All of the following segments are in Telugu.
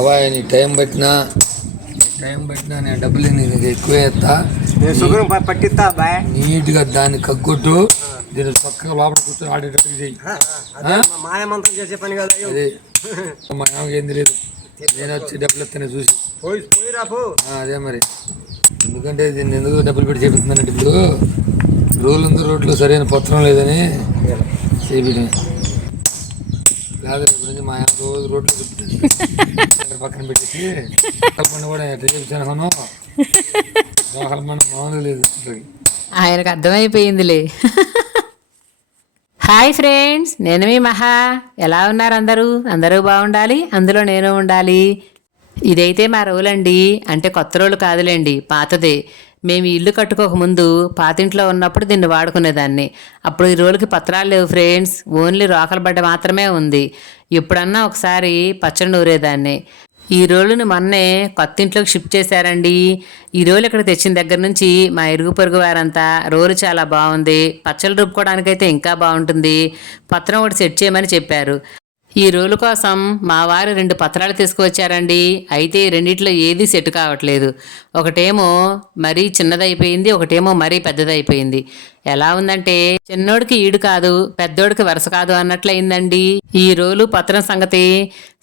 బాబాయ్ నీ టైం పట్టినా నేను డబ్బులు నీకు ఎక్కువ ఇస్తా, పట్టిస్తా బాయ్. నీట్గా దాన్ని కగ్గొట్టు, దీన్ని చక్కగా లోపల కూర్చొని ఆడేటట్టుగా చెయ్యి. మాయమంత్రం చేసే పని కదా అదే మా ఏమకి ఏం తెలియదు, నేను వచ్చి డబ్బులు ఇస్తాను చూసి అదే మరి. ఎందుకంటే దీన్ని ఎందుకు డబ్బులు పెట్టి చేపిస్తున్నానంటే ఇప్పుడు రోడ్లు ఉంది, రోడ్లు సరైన పత్రం లేదని చేపించడం కాదు. ఇప్పుడు నుంచి మా రోజు రోడ్లు చెప్తాను పక్కన పెట్టేసి పని కూడా చేపించాను. మనం మామూలు లేదు, ఆయనకు అర్థమైపోయిందిలే. హాయ్ ఫ్రెండ్స్, నేను మీ మహా. ఎలా ఉన్నారు అందరూ బాగుండాలి, అందులో నేను ఉండాలి. ఇదైతే మా రోలండి, అంటే కొత్త రోలు కాదులేండి, పాతదే. మేము ఇల్లు కట్టుకోకముందు పాతింట్లో ఉన్నప్పుడు దీన్ని వాడుకునేదాన్ని. అప్పుడు ఈ రోలుకి పత్రాలు లేవు ఫ్రెండ్స్, ఓన్లీ రోకల బడ్డ మాత్రమే ఉంది. ఎప్పుడన్నా ఒకసారి పచ్చడి నూరేదాన్ని. ఈ రోలుని మొన్నే కొత్త ఇంట్లోకి షిఫ్ట్ చేశారండి. ఈ రోలు ఇక్కడ తెచ్చిన దగ్గర నుంచి మా ఇరుగు పొరుగు వారంతా రోలు చాలా బాగుంది, పచ్చళ్ళు రుబ్బుకోవడానికైతే ఇంకా బాగుంటుంది, పత్రం ఒకటి సెట్ చేయమని చెప్పారు. ఈ రోలు కోసం మా వారు 2 పత్రాలు తీసుకువచ్చారండి. అయితే రెండిట్లో ఏది సెట్ కావట్లేదు. ఒకటేమో మరీ చిన్నదైపోయింది, ఒకటేమో మరీ పెద్దదైపోయింది. ఎలా ఉందంటే చిన్నోడికి ఈడు కాదు, పెద్దోడికి వరుస కాదు అన్నట్లయిందండి ఈ రోలు పత్రం సంగతి.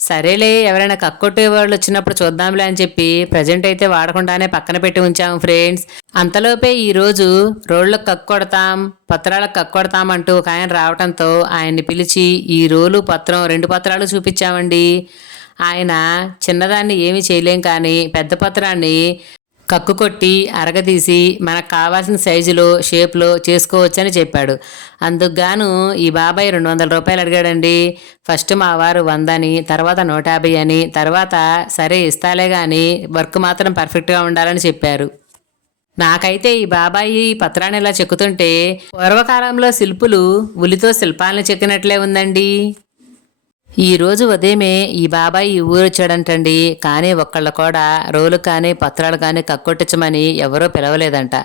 సరేలే, ఎవరైనా కక్కొట్టే వాళ్ళు వచ్చినప్పుడు చూద్దాంలే అని చెప్పి ప్రజెంట్ అయితే వాడకుండానే పక్కన పెట్టి ఉంచాము ఫ్రెండ్స్. అంతలోపే ఈరోజు రోళ్ళకు కక్కొడతాం, పత్రాలకు కక్కొడతాం అంటూ ఒక ఆయన రావడంతో ఆయన్ని పిలిచి ఈ రోలు పత్రం 2 పత్రాలు చూపించామండి. ఆయన చిన్నదాన్ని ఏమీ చేయలేం, కానీ పెద్ద పత్రాన్ని కక్కు కొట్టి అరగదీసి మనకు కావాల్సిన సైజులో షేప్లో చేసుకోవచ్చని చెప్పాడు. అందుకుగాను ఈ బాబాయ్ 200 రూపాయలు అడిగాడండి. ఫస్ట్ మా వారు 100 అని, తర్వాత 150 అని, తర్వాత సరే ఇస్తాలే కానీ వర్క్ మాత్రం పర్ఫెక్ట్గా ఉండాలని చెప్పారు. నాకైతే ఈ బాబాయి పత్రాన్ని ఇలా చెక్కుతుంటే పూర్వకాలంలో శిల్పులు ఉలితో శిల్పాలను చెక్కినట్లే ఉందండి. ఈరోజు ఉదయమే ఈ బాబాయ్ ఈ ఊరు వచ్చాడంటండి. కానీ ఒక్కళ్ళు కూడా రోలు కానీ పత్రాలు కానీ కక్కొట్టించమని ఎవరో పిలవలేదంట.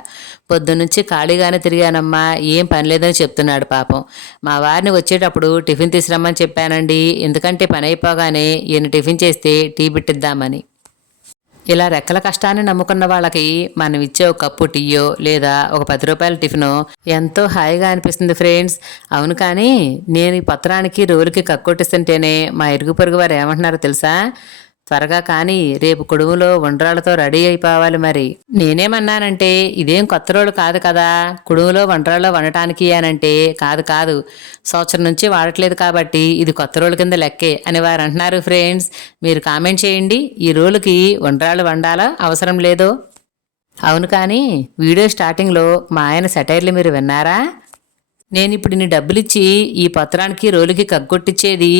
పొద్దున్నుంచి ఖాళీగానే తిరిగానమ్మా, ఏం పని లేదని చెప్తున్నాడు పాపం. మా వారిని వచ్చేటప్పుడు టిఫిన్ తీసురమ్మని చెప్పానండి, ఎందుకంటే పని అయిపోగానే ఈయన టిఫిన్ చేస్తే టీ పెట్టిద్దామని. ఇలా రెక్కల కష్టాన్ని నమ్ముకున్న వాళ్ళకి మనం ఇచ్చే ఒక కప్పు టీయో లేదా ఒక 10 రూపాయల టిఫినో ఎంతో హాయిగా అనిపిస్తుంది ఫ్రెండ్స్. అవును, కానీ నేను ఈ పత్రానికి రోలుకి కక్కొట్టిస్తుంటేనే మా ఇరుగు పొరుగు వారు ఏమంటున్నారో తెలుసా? త్వరగా కానీ రేపు కుడుములో వండ్రాలతో రెడీ అయిపోవాలి. మరి నేనేమన్నానంటే ఇదేం కొత్త రోలు కాదు కదా, కుడుములో వండ్రాల్లో వండటానికి అనంటే కాదు, సంవత్సరం నుంచి వాడట్లేదు కాబట్టి ఇది కొత్త రోలు కింద లెక్కే అని వారు అంటున్నారు ఫ్రెండ్స్. మీరు కామెంట్ చేయండి, ఈ రోలుకి వండ్రాలు వండాలా అవసరం లేదో. అవును, కానీ వీడియో స్టార్టింగ్లో మా ఆయన సెటైర్లు మీరు విన్నారా? నేను ఇప్పుడు ఇన్ని డబ్బులిచ్చి ఈ పత్రానికి రోలుకి కగ్గొట్టించేది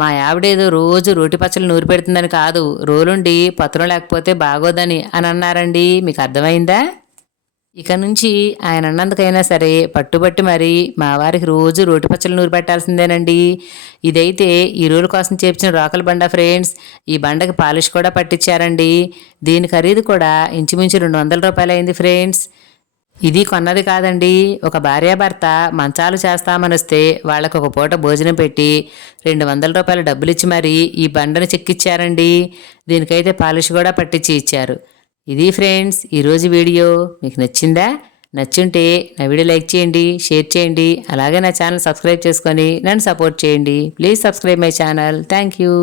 మా ఆవిడేదో రోజు రోటి పచ్చలు నూరి పెడుతుందని కాదు, రోలుండి పత్రం లేకపోతే బాగోదని అని అన్నారండి. మీకు అర్థమైందా? ఇక నుంచి ఆయన అన్నందుకైనా సరే పట్టుబట్టి మరి మా వారికి రోజు రోటి పచ్చలు నూరి పెట్టాల్సిందేనండి. ఇదైతే ఈ రోలు కోసం చేర్చిన రోకల బండ ఫ్రెండ్స్. ఈ బండకి పాలిష్ కూడా పట్టించారండి. దీని ఖరీదు కూడా ఇంచుమించు 200 రూపాయలు అయింది ఫ్రెండ్స్. ఇది కొన్నది కాదండి, ఒక భార్యాభర్త మంచాలు చేస్తామనిస్తే వాళ్ళకు ఒక పూట భోజనం పెట్టి 200 రూపాయలు డబ్బులిచ్చి మరీ ఈ బండను చెక్కిచ్చారండి. దీనికైతే పాలిష్ కూడా పట్టించి ఇచ్చారు. ఇది ఫ్రెండ్స్ ఈరోజు వీడియో. మీకు నచ్చిందా? నచ్చుంటే నా వీడియో లైక్ చేయండి, షేర్ చేయండి, అలాగే నా ఛానల్ సబ్స్క్రైబ్ చేసుకొని నన్ను సపోర్ట్ చేయండి. Please subscribe my channel. Thank you.